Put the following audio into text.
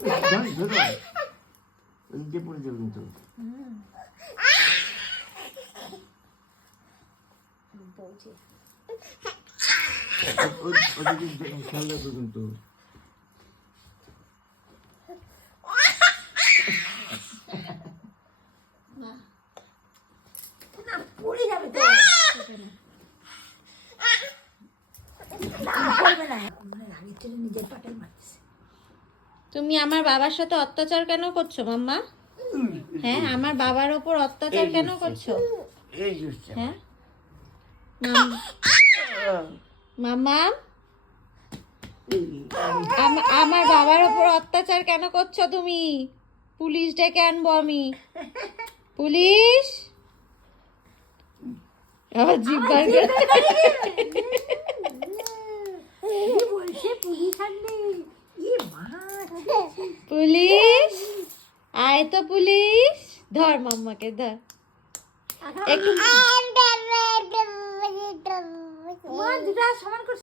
ধরো পড়ে যাবে কিন্তু। খেয়াল রাখো কিন্তু। পড়ে যাবে তো। তুমি আমার বাবার সাথে অত্যাচার কেন করছো মাম্মা? হ্যাঁ, আমার বাবার ওপর অত্যাচার কেন করছো? হ্যাঁ মাম্মা, আমার বাবার ওপর অত্যাচার কেন করছো তুমি? পুলিশ ডেকে আনবো আমি। পুলিশ আবার জিভ বার করে। পুলিশ আয় তো, পুলিশ ধর মাম্মাকে, ধর একটু।